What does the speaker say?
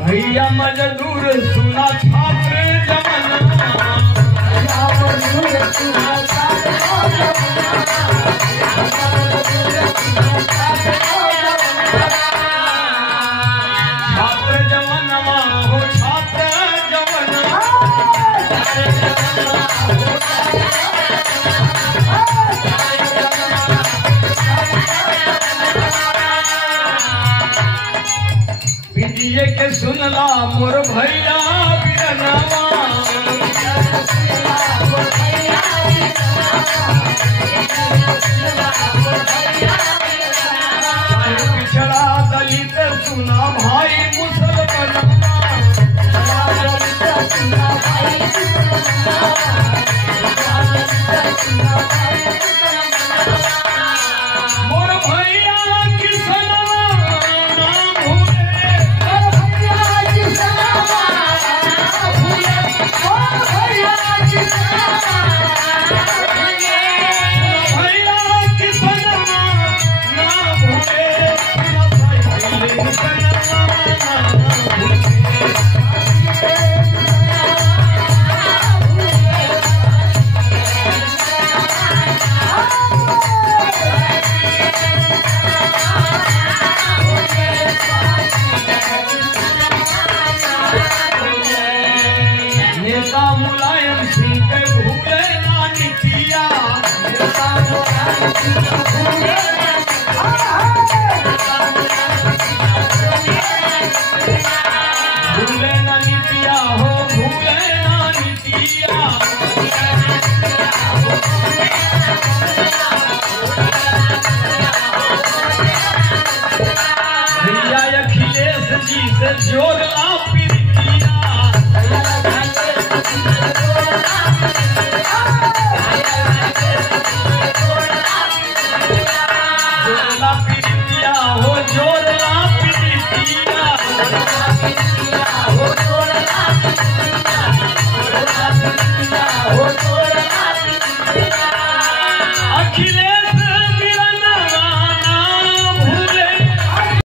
भैया मजदूर सुना छात्र जवनमा हो छात्र जवनमा पीजिए के सुनला मोर भैया बिरनवा पिछड़ा दलित सुना भाई मुसलमानवा मोर भैया किसनवा ना भूले नेता मुलायम सिंह के भूले ना नीतिया भूले ना नीतिया हो भूले ना नीतिया भैया अखिलेश जी से जोड़